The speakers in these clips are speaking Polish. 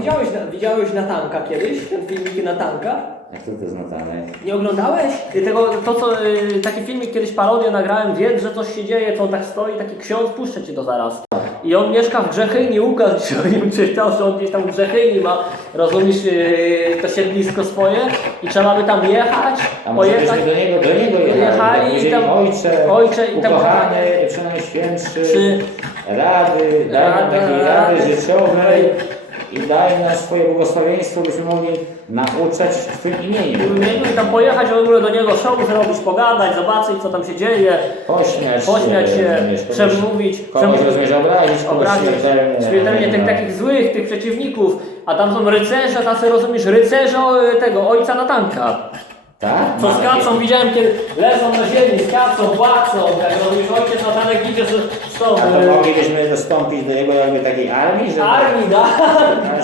widziałeś, widziałeś Natanka kiedyś? Ten filmik Natanka? Jak to to jest Natanek? Nie oglądałeś? Tego, to co, y, taki filmik kiedyś parodię nagrałem, wiedz, że coś się dzieje, to on tak stoi, taki ksiądz, puszczę ci to zaraz. I on mieszka w Grzechyni, Łukasz dzisiaj o nim czytał, że on gdzieś tam w Grzechyni ma, rozumiesz, yy, to siedlisko swoje i trzeba by tam jechać, A może byśmy do niego, do niego jechali, Jechali tak i powiedzieli, tam- ojcze, ojcze i tam- ukochany, przenajświętszy, Czy- rady, daj nam Rada, takiej rady. rady życiowej i daj nam swoje błogosławieństwo, byśmy mogli nauczać w Twym imieniu. i tam pojechać w ogóle do niego show zrobić, pogadać, zobaczyć co tam się dzieje, Pośmiać, pośmiać się, przemówić, przemówić rozumiesz, obrazić, obrazić śmiertelnie. tych no. takich złych, tych przeciwników, a tam są rycerze, tacy rozumiesz, rycerze tego ojca Natanka. Tak? Co skacą, widziałem kiedy leżą na ziemi, skacą, płacą, jak rozumiesz, ojciec Natanek idzie z, z tą A to y, moglibyśmy dostąpić do jego jakby takiej armii, żeby, armii, da?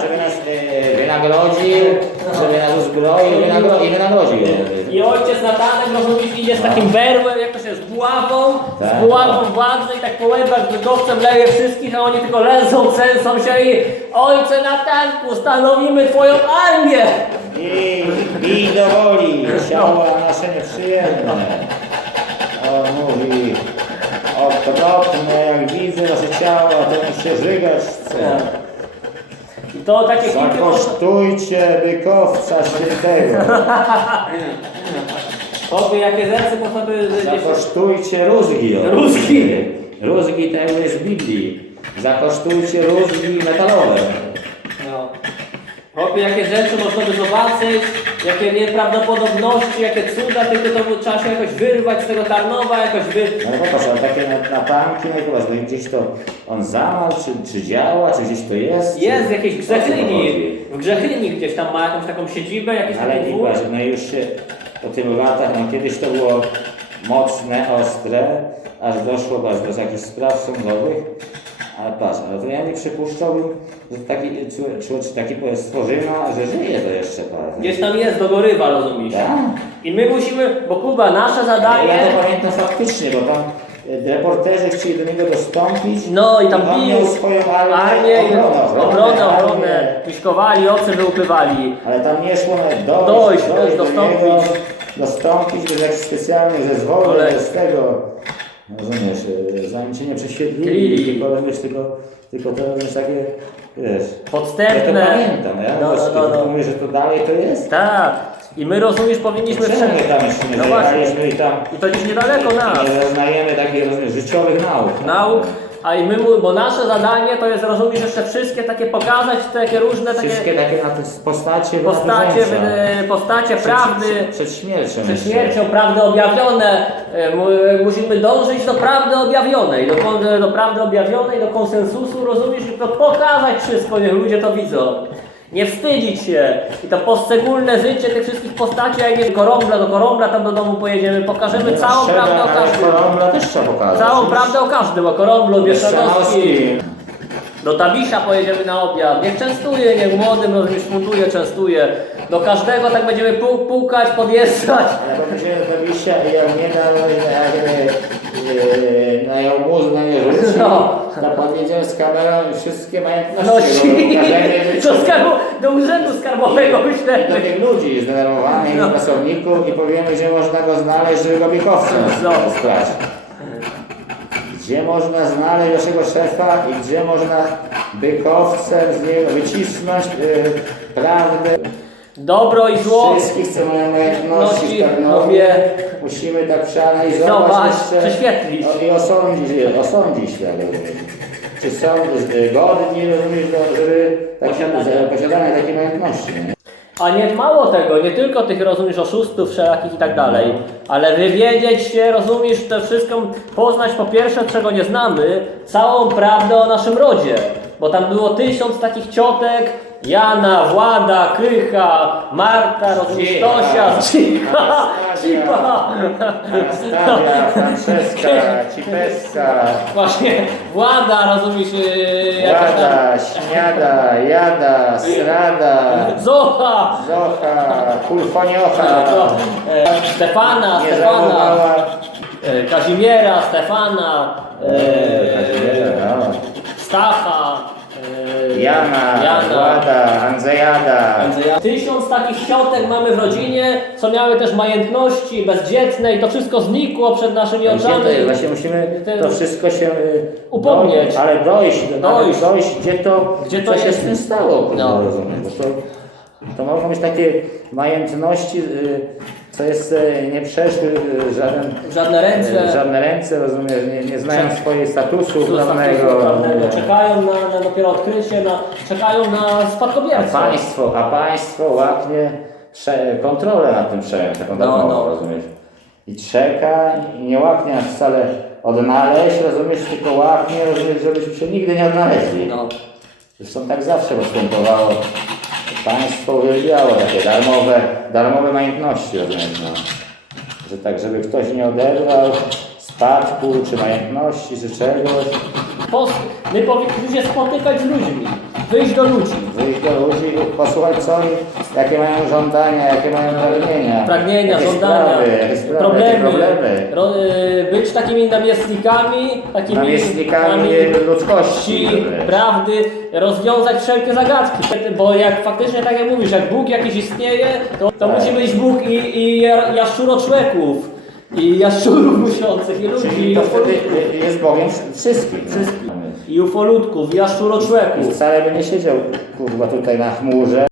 żeby nas e, wynagrodził, wynagro, i wynagrodził. I ojciec Natanek, rozumiesz, idzie z takim berłem, jak to się, z buławą, Tak. z buławą władzy i tak po łebach bydowcem leje wszystkich, a oni tylko lezą, cęsą się i Ojcze Natanku, stanowimy twoją armię! I, i do woli, ciała nasze nieprzyjemne. On mówi, okropne, jak widzę wasze ciała, to mi się żygać chce. To takie kilka Zakosztujcie bykowca świętego. Powie, jakie po sobie gdzieś... Zakosztujcie rózgi. o. Rózgi. Rózgi to jest z Biblii. Zakosztujcie rózgi metalowe. No. Jakie rzeczy można by zobaczyć, jakie nieprawdopodobności, jakie cuda, tylko to trzeba się jakoś wyrwać z tego Tarnowa, jakoś wy... No ale popatrz, ale takie na, na tanki, no i popatrz, no i gdzieś to on zamarł, czy, czy działa, czy gdzieś to jest? Jest czy... to Grzechyni, w Grzechyni gdzieś tam ma jakąś taką siedzibę, jakiś Ale taki dwór. patrz, no już się po tylu latach, no kiedyś to było mocne, ostre, aż doszło patrz, do jakichś spraw sądowych, patrz, ale to ja nie przypuszczałbym, że taki człowiek, taki stworzyma, że żyje to jeszcze patrz. Gdzieś tam jest do gorywa, rozumiesz? Tak? I my musimy, bo Kuba, nasze zadanie... ja to pamiętam faktycznie, bo tam e, reporterzy chcieli do niego dostąpić. No i tam bił swoją armię, armię, obronę, armię. obronę, piszkowali, oczy wyłpywali. Ale tam nie szło nawet dojść, Dojść, dojść, do dostąpić. niego, dostąpić bez jakichś specjalnych zezwoleń, bez tego. Rozumiesz, e, zanim cię nie prześwietlili, tylko rozumiesz, tylko, tylko to rozumiesz takie, wiesz. Ja to Podstępne. pamiętam, ja? No, no, no, no. Mówię, że to dalej to jest. Tak. I my rozumiesz, powinniśmy Czemu my tam jeszcze nie No właśnie. i tam I to gdzieś niedaleko nas. nie zaznajemy takich rozumiesz, życiowych nauk. nauk, a i my, mu- bo nasze zadanie to jest, rozumiesz, jeszcze wszystkie takie pokazać, te takie różne takie Wszystkie takie na te postacie postacie, wynaturzeńca. wy- postacie Przed- prawdy, Przed, śmiercią. przed jeszcze. śmiercią prawdy objawioone. E, mu- Musimy dążyć do prawdy objawionej, do, kon- do prawdy objawionej, do konsensusu, rozumiesz, i to pokazać wszystko, niech ludzie to widzą. Nie wstydzić się. I to poszczególne życie tych wszystkich postaci, jak jest Korombla, do Korombla tam do domu pojedziemy, pokażemy Nie, całą prawdę o ale każdym. Koromla też trzeba pokazać. Całą prawdę o każdym, o Koromblu, Bieszczadowskim. Bieszczadowski. Do Tabisza pojedziemy na obiad. Niech częstuje, niech młodym rozumiesz, funduje, częstuje. Do każdego tak będziemy puk, pukać, podjeżdżać. Ja powiedziałem do Misia i jak nie da, jak e, na jałmużnę nie rzuci, No. to podjedziemy z kamerą wszystkie majątności. No pokażemy do, skarbu, do urzędu skarbowego do wyślemy. tych ludzi zdenerwowanych No. pracowników i powiemy, gdzie można go znaleźć, żeby go biekowcem No. sprać. Gdzie można znaleźć waszego szefa i gdzie można bykowcem z niego wycisnąć y, prawdę Dobro i zło. wszystkich, co mają majątności mówię. Musimy tak przeanalizować Zobacz, jeszcze prześwietlić. no, i osądzić, osądzić rozumiesz. Czy są godni, rozumiesz, do- żeby tak, Posiadania. posiadania takiej majątności. Nie? A nie mało tego, nie tylko tych, rozumiesz, oszustów wszelakich i tak dalej, ale wywiedzieć się, rozumiesz, to wszystko, poznać po pierwsze, czego nie znamy, całą prawdę o naszym rodzie. Bo tam było tysiąc takich ciotek, Jana, Włada, Krycha, Marta, rozumiesz, Cicha. Cipa. Anastazja, Franceska, Cipessa, Właśnie, Włada, rozumiesz, yy, jakaś tam, Łada, Śniada, Jada, Srada, Zocha, Zocha, Kulfoniocha, no, e, Stefana, nie Stefana. E, Kazimiera, Stefana, e, Kazimierza, no. Stacha, Jana, Jana. Włada, Andrzejada. Andrzeja. Tysiąc takich ciotek mamy w rodzinie, co miały też majątności, bezdzietne i to wszystko znikło przed naszymi oczami. Właśnie, właśnie musimy to wszystko się y, Upomnieć. dojść, ale dojść, do- nawet Dojść. dojść, gdzie to, Gdzie to co się jest. z tym stało, No. no. rozumiem. Bo to, to mogą być takie majątności, y, co jest y, nie przeszły y, żaden, żadne ręce. y, żadne ręce, rozumiesz, nie, nie znają Czek- swojego statusu prawnego. prawnego. Czekają na, na dopiero odkrycie, na, czekają na A spadkobiercę. państwo, a państwo łapnie kontrolę nad tym przejąć, taką No, darmową, no. rozumiesz? I czeka i nie łapnie nas wcale odnaleźć, rozumiesz, tylko łapnie, rozumiesz, żebyśmy się nigdy nie odnaleźli. No. Zresztą tak zawsze postępowało. Państwo uwielbiało takie darmowe, darmowe majątności, rozumiesz, no. Że tak, żeby ktoś nie odebrał spadku, czy majątności, czy czegoś, Pos- my powinniśmy się spotykać z ludźmi, wyjść do ludzi. wyjść do ludzi, posłuchać co oni, jakie mają żądania, jakie mają pragnienia. Pragnienia, żądania, sprawy, sprawy, problemy, problemy. Ro, y, być takimi namiestnikami, takimi Namiestnikami ludzkości. prawdy, rozwiązać wszelkie zagadki. Bo jak faktycznie, tak jak mówisz, jak Bóg jakiś istnieje, to, to Tak. musi być Bóg i, i ja- jaszczuroczłeków, i jaszczurów muszących, i ludzi, Czyli i, to ufolutków, jest Bogiem wszystkim. i ufolutków, I jaszczuroczłeków. wcale by nie siedział kurwa tutaj na chmurze.